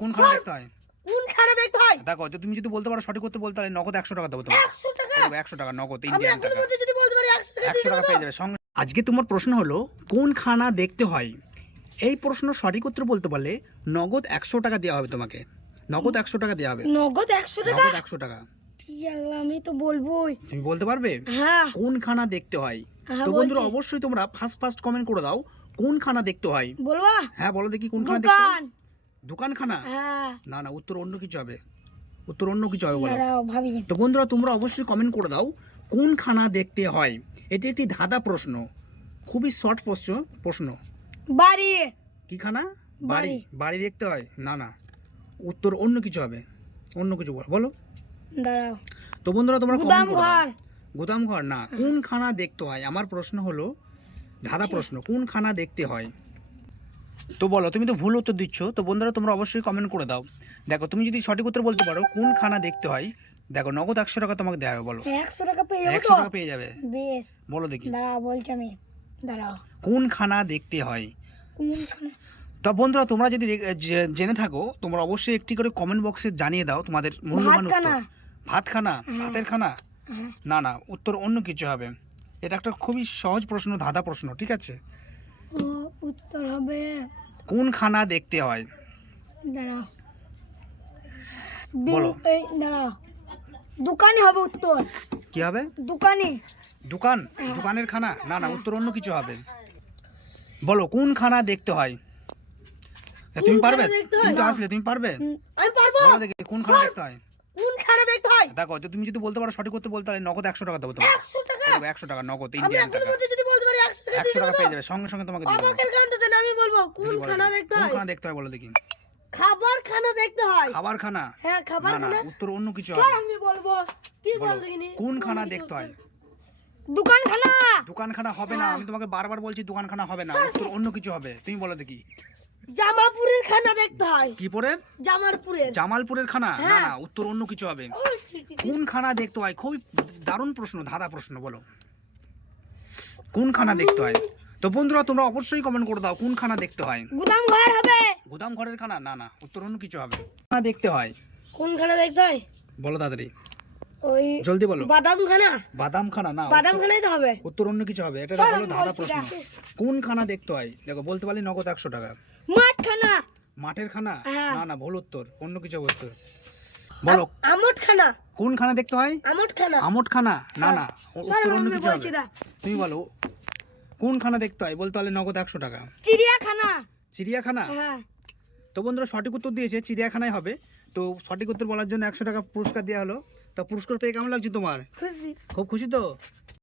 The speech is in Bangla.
কোন খানা দেখতে হয় কোন খানা দেখতে হয় দেখো যদি তুমি যদি বলতে পারো সঠিক করতে বলতে পারো নগদ একশো টাকা দেবো তোমার একশো টাকা? একশো টাকা নগদ ইন্ডিয়ান টাকা। যদি বলতে পারি একশো টাকা পেয়ে যাবে। সঙ্গে আজকে তোমার প্রশ্ন হলো কোন খানা দেখতে হয়? এই প্রশ্ন সঠিক উত্তর বলতে পারলে নগদ একশো টাকা দেওয়া হবে তোমাকে। নগদ একশো টাকা দেওয়া হবে। নগদ একশো টাকা? নগদ একশো টাকা। আমি তো বলবোই। তুমি বলতে পারবে? হ্যাঁ। কোন খানা দেখতে হয়? হ্যাঁ, তো বন্ধুরা অবশ্যই তোমরা ফার্স্ট ফার্স্ট কমেন্ট করে দাও কোন খানা দেখতে হয়? বলবা? হ্যাঁ বলো দেখি কোন খানা দেখতে হয়। দোকান দোকান খানা হ্যাঁ। না না উত্তর অন্য কিছু হবে। উত্তর অন্য কিছু হবে বলো। তো বন্ধুরা তোমরা অবশ্যই কমেন্ট করে দাও কোন খানা দেখতে হয়? এটি একটি ধাঁধা প্রশ্ন। খুবই শর্ট প্রশ্ন প্রশ্ন। বাড়ি। কি খানা বাড়ি। বাড়ি। দেখতে হয়? না না। উত্তর অন্য কিছু হবে। অন্য কিছু বলো বলো। দাঁড়াও। তো বন্ধুরা তোমরা গুদাম ঘর গুদাম ঘর না কোন খানা দেখতে হয়? আমার প্রশ্ন হলো ধাঁধা প্রশ্ন কোন খানা দেখতে হয়? তো বলো তুমি তো ভুল উত্তর দিচ্ছ তো বন্ধুরা তোমরা অবশ্যই কমেন্ট করে দাও। দেখো তুমি যদি সঠিক উত্তর বলতে পারো কোন খানা দেখতে হয়? দেখো নগদ একশো টাকা তোমাকে দেওয়া হবে বলো। একশো টাকা পেয়ে যাব একশো টাকা পেয়ে যাবে। বেশ। বলো দেখি। দাঁড়াও বলছি আমি। দাঁড়াও। কোন খানা দেখতে হয়? কোনখানে তা বন্ধুরা তোমরা যদি জেনে থাকো তোমরা অবশ্যই একটি করে কমেন্ট বক্সে জানিয়ে দাও তোমাদের মূল্যবান উত্তর। ভাতখানা। ভাত খানা? ভাতের খানা? হ্যাঁ। না না উত্তর অন্য কিছু হবে। এটা একটা খুবই সহজ প্রশ্ন ধাঁধা প্রশ্ন ঠিক আছে? উত্তর হবে। কোন খানা দেখতে হয়? দাঁড়াও। বলো। এই দাঁড়াও। দোকানে হবে উত্তর। কি হবে? দোকানে। দোকান? দোকানের খানা? না না উত্তর অন্য কিছু হবে। বলো কোন খানা দেখতে হয়? তুমি পারবে? তুমি তো আসলে তুমি পারবে? আমি পারব। দেখি কোন খানা দেখতে হয়? কোন খানা দেখতে হয়? দেখো তুমি যদি বলতে পারো সঠিক করতে বলতে পারো নগদ একশো টাকা দেবো তোমার একশো টাকা? একশো টাকা নগদ ইন্ডিয়ান টাকা মধ্যে যদি বলতে পারি একশো টাকা পেয়ে যাবে। সঙ্গে সঙ্গে তোমাকে দিয়ে দেবো। অবাকের কাণ্ডতে না আমি বলব কোন খানা দেখি। দেখতে কোন হয়? খানা দেখতে হয় বলো দেখি। খাবার খানা দেখতে হয়। খাবার খানা হ্যাঁ খাবার খানা উত্তর অন্য কিছু হবে। আমি বলব। কি বল দেখিনি? কোন খানা দেখতে হয়? দোকান খানা দোকান খানা হবে না আমি তোমাকে বারবার বলছি দোকান খানা হবে না উত্তর অন্য কিছু হবে। তুমি বলো দেখি। জামাপুরের খানা দেখতে হয়। কি পরে জামারপুরের জামালপুরের খানা? না হ্যাঁ। না উত্তর অন্য কিছু হবে। কোন খানা দেখতে হয়? খুবই দারুণ প্রশ্ন ধাঁধা প্রশ্ন বলো। কোন খানা দেখতে হয়? তো বন্ধুরা তোমরা অবশ্যই কমেন্ট করে দাও কোন খানা দেখতে হয়? গুদাম ঘর হবে। গুদাম ঘরের খানা? না না উত্তর অন্য কিছু হবে। খানা দেখতে হয়? কোন খানা দেখতে হয়? বলো তাড়াতাড়ি। ওই জলদি বলো। বাদাম খানা বাদাম খানা না বাদাম খানাই তো হবে। উত্তর অন্য কিছু হবে। এটা হলো ধাঁধা প্রশ্ন। দেখো। কোন খানা দেখতে হয়? দেখো বলতে পারলি নগদ একশো টাকা। মাঠ খানা মাঠের খানা? হ্যাঁ। না না ভুল উত্তর। অন্য কিছু উত্তর। বলো। আমট খানা কোন খানা দেখতে হয়? আমট খানা আমট খানা না না উত্তর অন্য কিছু হবে। তুমি বলো কোন খানা দেখতে হয়? বলতে হলে নগদ একশো টাকা। চিড়িয়াখানা। চিড়িয়াখানা? হ্যাঁ। তো বন্ধুরা সঠিক উত্তর দিয়েছে চিড়িয়াখানায় হবে। তো সঠিক উত্তর বলার জন্য একশো টাকা পুরস্কার দেওয়া হলো। তা পুরস্কার পেয়ে কেমন লাগছে তোমার? খুশি। খুব খুশি তো?